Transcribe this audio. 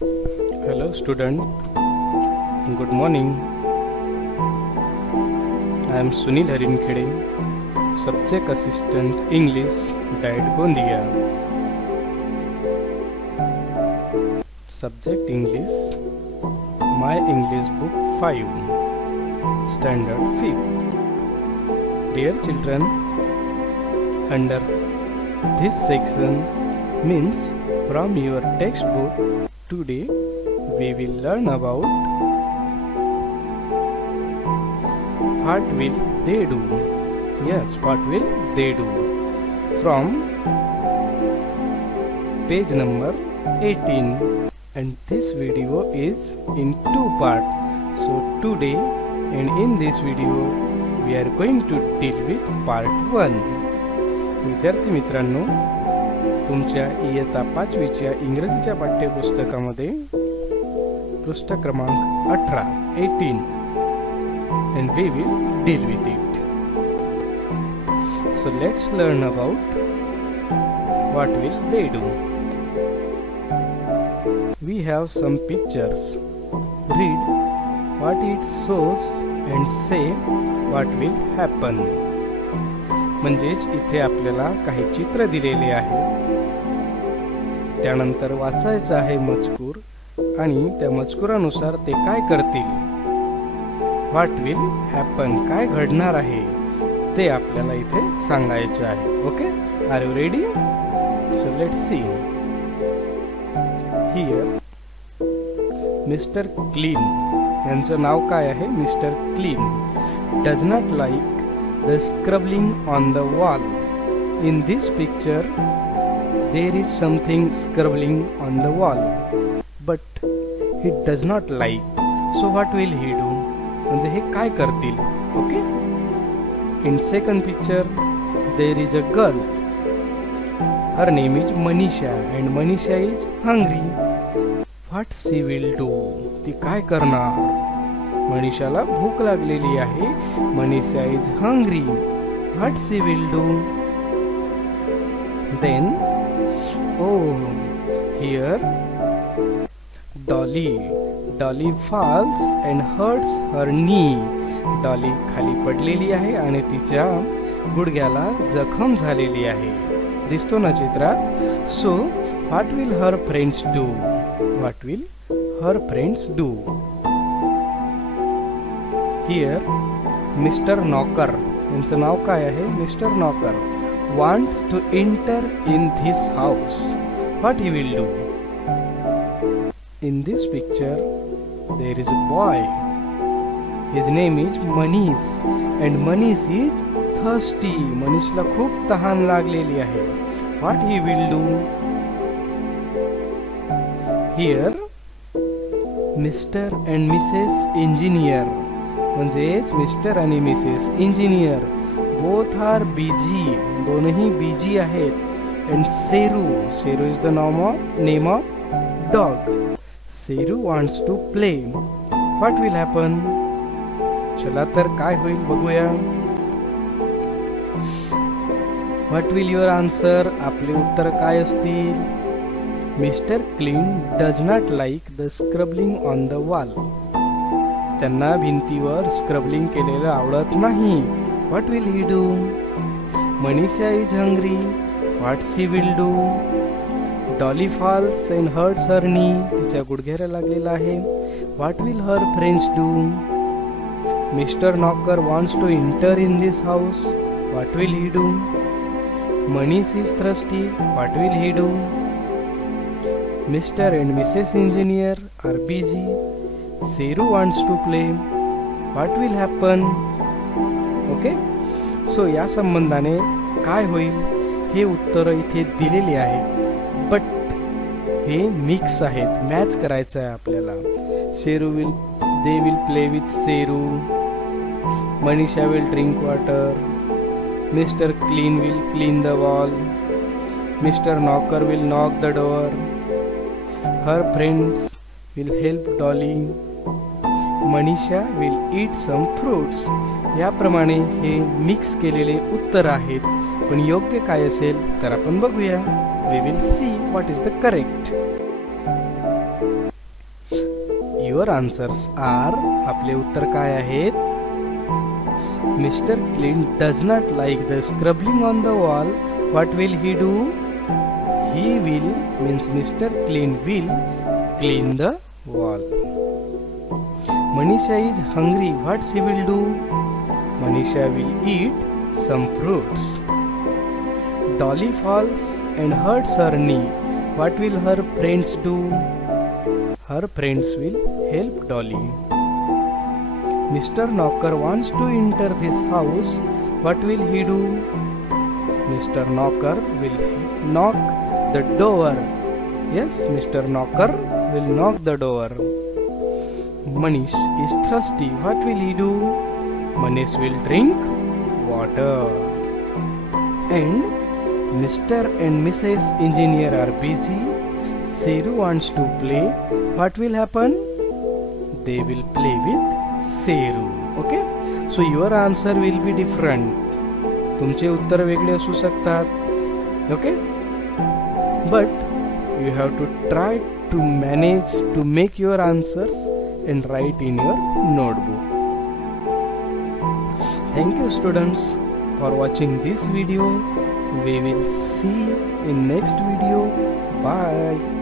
Hello student, good morning. I am Sunil Harinkhede, Subject Assistant English, Diet Gondia. Subject English, My English Book 5, Standard 5th. Dear children, under this section means from your textbook, today we will learn about what will they do. Yes, what will they do? From page number 18, and this video is in two parts. So today and in this video we are going to deal with part 1. विद्यार्थी मित्रांनो, तुमच्या इयत्ता 5वीच्या इंग्रजीच्या पाठ्यपुस्तकामध्ये पृष्ठ क्रमांक 18 and we will deal with it. So let's learn about what will they do. We have some pictures. Read what it shows and say what will happen. म्हणजेच इथे आपल्याला काही चित्र दिलेले आहेत, त्यानंतर वाचायचं आहे मजकूर आणि त्या मजकुरानुसार ते काय करतील. व्हॉट विल हॅपन, काय घडणार आहे ते आपल्याला इथे सांगायचे आहे. Okay, are you ready? So let's see. Here Mister Clean, यांचं नाव काय आहे? Mister Clean does not like the scribbling on the wall. In this picture there is something scribbling on the wall, but he does not like. So what will he do? म्हणजे हे काय करतील? Okay. In second picture there is a girl. Her name is Manisha and Manisha is hungry. What she will do? ती काय करणार? मनीषाला भूक लागलेली आहे. Manisha is hungry. What she will do? Then here Dolly falls and hurts her knee. Dolly खाली पडलेली आहे आणि तिच्या गुडघ्याला जखम झालेली आहे. दिसतो ना चित्रात? So what will her friends do? What will her friends do? Here mister knocker, यांचं नाव काय आहे? Mister knocker wants to enter in this house. What he will do? In this picture there is a boy. His name is Manish and Manish is thirsty. मनीषला खूप तहान लागलेली आहे. What he will do? Here Mr. and Mrs. Engineer, म्हणजेच Mr आणि Mrs Engineer both are busy, दोनही busy आहेत. And Seru is the name of dog. Seru wants to play. What will happen? चला तर काय होईल बघूया. What will your answer? आपले उत्तर काय असतील? Mr Clean does not like the scrabbling on the wall. त्यांना भिंतीवर स्क्रबलिंग केलेलं आवडत नाही. What will he do? Manisha is hungry. What she will do? Dolly falls and hurts her knee. तिच्या गुडघ्याला लागलेला आहे. What will her friends do? Mr Knocker wants to enter in this house. What will he do? Manish is thirsty. What will he do? Mr and Mrs Engineer are busy. Seru wants to play. What will happen? Okay, so या संबंधाने काय होईल हे उत्तर इथे दिलेले आहेत, but हे मिक्स आहेत. मॅच करायचं आहे आपल्याला. They will play with Seru. Manisha will drink water. Mister Clean will clean the wall. Mister Knocker will knock the door. Her friends will help Dolly. Manisha will eat some fruits. याप्रमाणे हे मिक्स केलेले उत्तर आहेत, पण योग्य काय असेल तर आपण बघूया. We will see what is the correct. Your answers are, आपले उत्तर काय आहेत? Mr Clean does not like the scrabbling on the wall. What will he do? He will means Mr Clean will clean the wall. Manisha is hungry. What she will do? Manisha will eat some fruits. Dolly falls and hurts her knee. What will her friends do? Her friends will help Dolly. Mr. Knocker wants to enter this house. What will he do? Mr. Knocker will knock the door. Yes, Mr. Knocker will knock the door. Manish is thirsty. What will he do? Manish will drink water. And Mr. and Mrs. Engineer are busy. Seru wants to play. What will happen? They will play with Seru. Okay? So your answer will be different. तुमचे उत्तर वेगळे असू शकतात. Okay? But you have to try to manage to make your answers and write in your notebook. Thank you students for watching this video. We will see in next video. Bye.